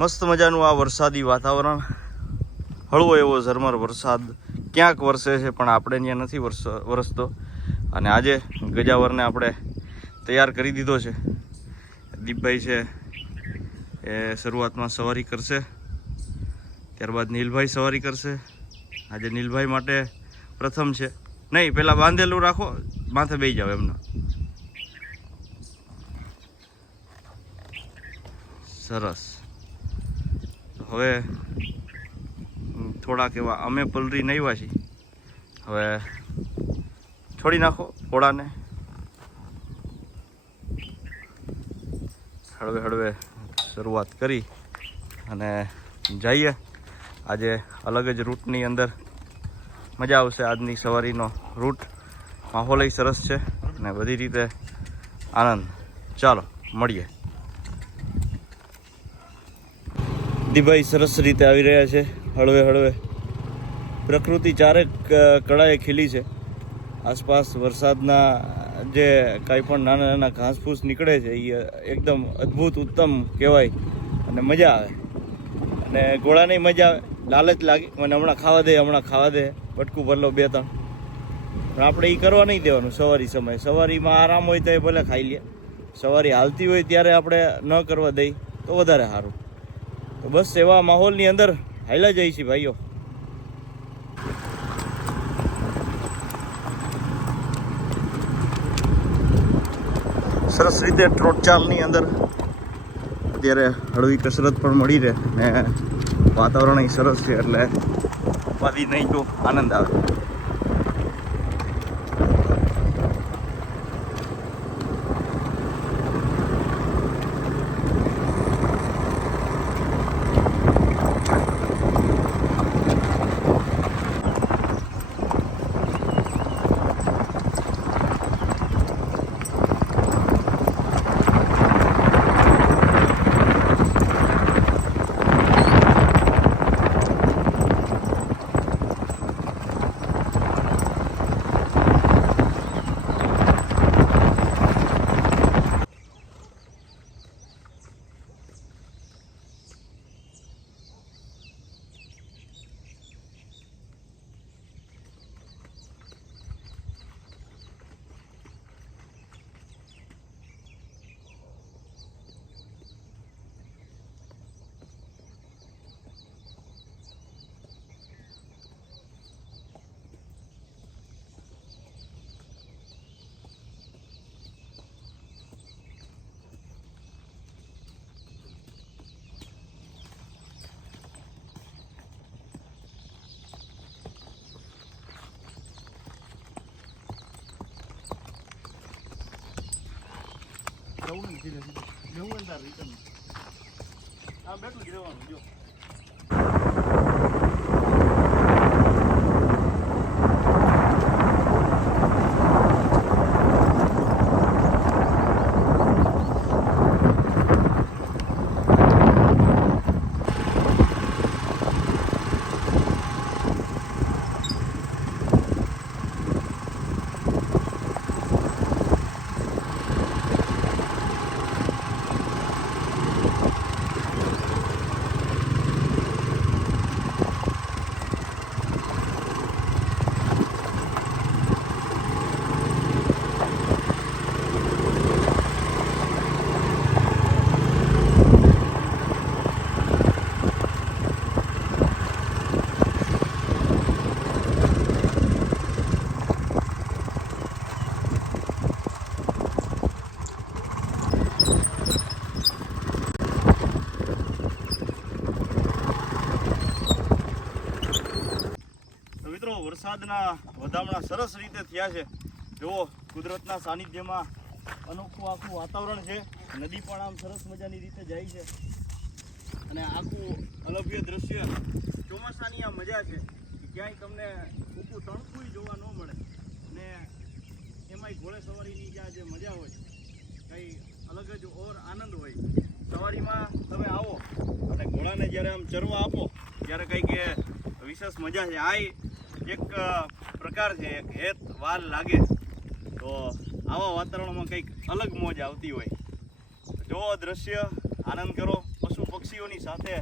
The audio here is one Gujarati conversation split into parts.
મસ્ત મજાનું આ વરસાદી વાતાવરણ. હળવો એવો ઝરમર વરસાદ. ક્યાંક વરસે છે પણ આપણે ત્યાં નથી વરસ, વરસતો. અને આજે ગજાવરને આપણે તૈયાર કરી દીધો છે. દીપભાઈ છે એ શરૂઆતમાં સવારી કરશે. ત્યારબાદ નીલભાઈ સવારી કરશે. આજે નીલભાઈ માટે પ્રથમ છે. નહીં પહેલાં બાંધેલું રાખો. માથે બે જાવ એમના. સરસ. હવે થોડાક એવા અમે પલરી નહીં છીએ. હવે, છોડી નાખો ઘોડાને. હળવે હળવે શરૂઆત કરી અને જઈએ. આજે અલગ જ રૂટની અંદર મજા આવશે આજની સવારીનો રૂટ. માહોલ સરસ છે અને બધી રીતે આનંદ. ચાલો, મળીએ. દીભાઈ સરસ રીતે આવી રહ્યા છે, હળવે હળવે. પ્રકૃતિ ચારેક કળાએ ખીલી છે. આસપાસ વરસાદના જે કાંઈ પણ નાના નાના ઘાસફૂસ નીકળે છે એ એકદમ અદ્ભુત, ઉત્તમ કહેવાય અને મજા આવે. અને ગોળાની મજા આવે લાલચ લાગી, મને હમણાં ખાવા દે, હમણાં ખાવા દે, બટકું ભરલો બે ત્રણ. પણ આપણે એ કરવા નહીં દેવાનું, સવારી સમય. સવારીમાં આરામ હોય તો એ ભલે ખાઈ લે. સવારી હાલતી હોય ત્યારે આપણે ન કરવા દઈ, તો વધારે સારું. તો બસ એવા માહોલની અંદર હાલ્યા જઈએ છીએ ભાઈઓ. સરસ રીતે ટ્રોટચાલની અંદર અત્યારે હળવી કસરત પણ મળી રહે ને વાતાવરણ સરસ છે એટલે ઉપાધિ નહીં તો આનંદ આવે. બેઠું જ રહેવાનું જો તો મિત્રો વરસાદના વધામણા સરસ રીતે થયા છે. જુઓ, કુદરતના સાનિધ્યમાં અનોખું આખું વાતાવરણ છે. નદી પણ આમ સરસ મજાની રીતે જાય છે. અને આખું અલભ્ય દૃશ્ય ચોમાસાની આ મજા છે ક્યાંય તમને ઊંકું તણખું જોવા ન મળે. અને એમાંય ઘોડે સવારીની જ્યાં જે મજા હોય, કંઈ અલગ જ ઓર આનંદ હોય. સવારીમાં તમે આવો અને ઘોડાને જ્યારે આમ ચરવા આપો, ત્યારે કંઈક વિશેષ મજા છે. આ એક પ્રકાર છે, એક હેત વાલ લાગે તો આવા વાતાવરણમાં કંઈક અલગ મોજ આવતી હોય. જો દ્રશ્ય આનંદ કરો. પશુ પક્ષીઓની સાથે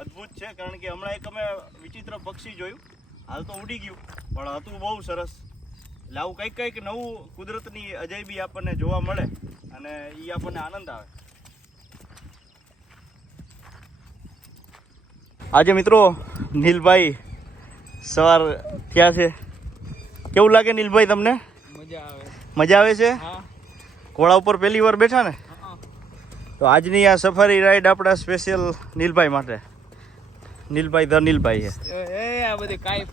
અદ્ભુત છે, કારણ કે હમણાં એક અમે વિચિત્ર પક્ષી જોયું. હાલ તો ઉડી ગયું, પણ હતું બહુ સરસ. એટલે આવું કંઈક કંઈક નવું કુદરતની અજાયબી આપણને જોવા મળે અને એ આપણને આનંદ આવે. આજે મિત્રો નીલભાઈ સવાર થયા છે. કેવું લાગે નીલભાઈ તમને? મજા આવે. મજા આવે છે? ઘોડા ઉપર પહેલી વાર બેઠા ને? તો આજની આ સફારી રાઈડ આપણા સ્પેશિયલ નીલભાઈ માટે. નીલભાઈ ધ નીલભાઈ છે. એ આ બધી કાઈ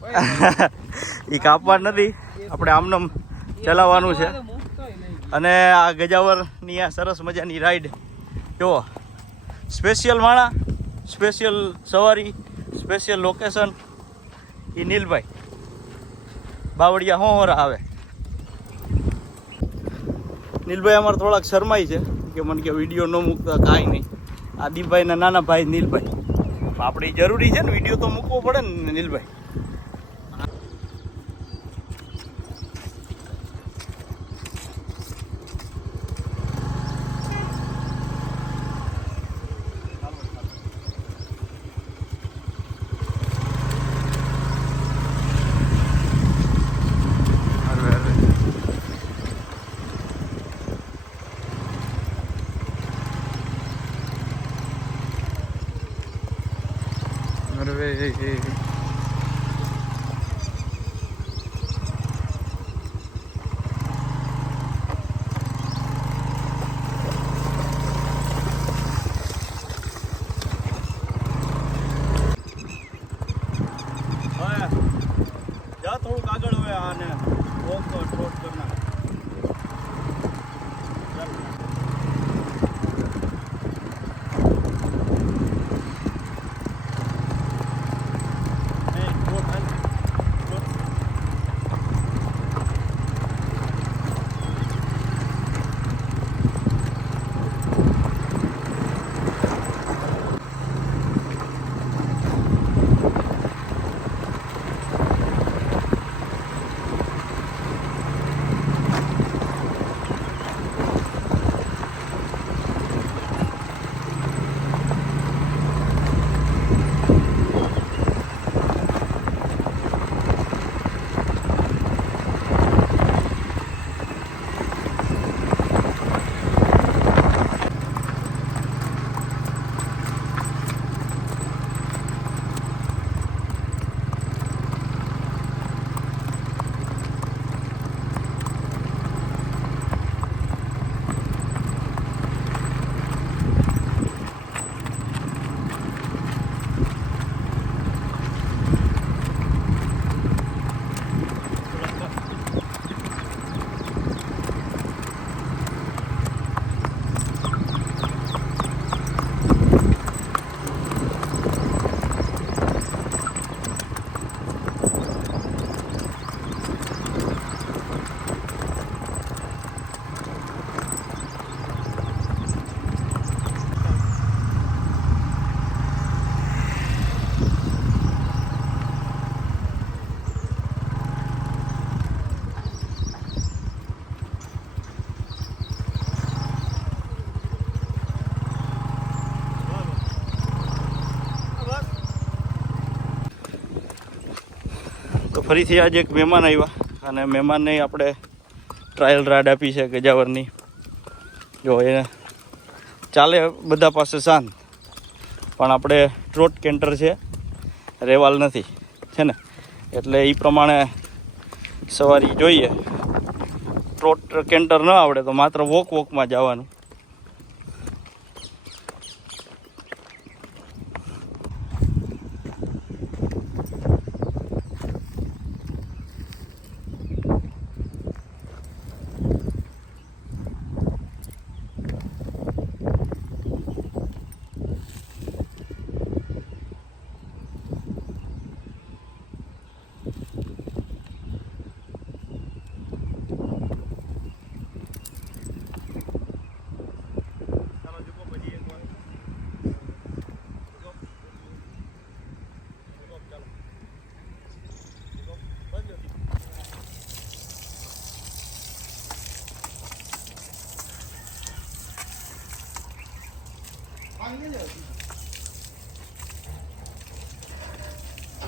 એ કાપવા નથી. આપણે આમનામ ચલાવવાનું છે. અને આ ગજાવરની આ સરસ મજાની રાઈડ. જુઓ સ્પેશિયલ માણા સ્પેશિયલ સવારી સ્પેશિયલ લોકેશન એ નીલભાઈ. બાવળિયા હોરા આવે. નીલભાઈ અમારે થોડાક શરમાય છે. કે મને કે વીડિયો ન મૂકતા કાંઈ નહીં. આ દીપભાઈના નાના ભાઈ નીલભાઈ. આપણે જરૂરી છે ને વીડિયો તો મૂકવો પડે ને નીલભાઈ. હવે ફરીથી આજે એક મહેમાન આવ્યા અને મહેમાનને આપણે ટ્રાયલ રાડ આપી છે ગજાવરની. જો એને ચાલે બધા પાસે શાંત. પણ આપણે ટ્રોટ કેન્ટર છે, રેવાલ નથી, છે ને? એટલે એ પ્રમાણે સવારી જોઈએ. ટ્રોટ કેન્ટર ન આવડે તો માત્ર વોક વોકમાં જવાનું.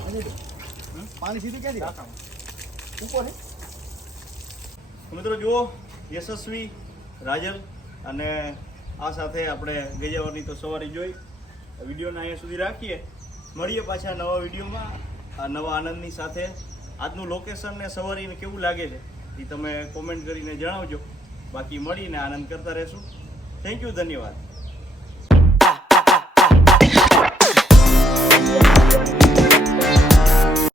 아니 પાણી સીધું ક્યાંથી ઉપર મિત્રો જુઓ યશસ્વી રાજલ અને આ સાથે આપણે ગજાવરની તો સવારી જોઈ. વિડીયોને અહીંયા સુધી રાખીએ. મળીએ પાછા નવા વિડીયોમાં. આ નવા આનંદની સાથે આજનું લોકેશન ને સવારીને કેવું લાગે છે એ તમે કોમેન્ટ કરીને જણાવજો. બાકી મળીને આનંદ કરતા રહેશું. થેન્ક યુ ધન્યવાદ.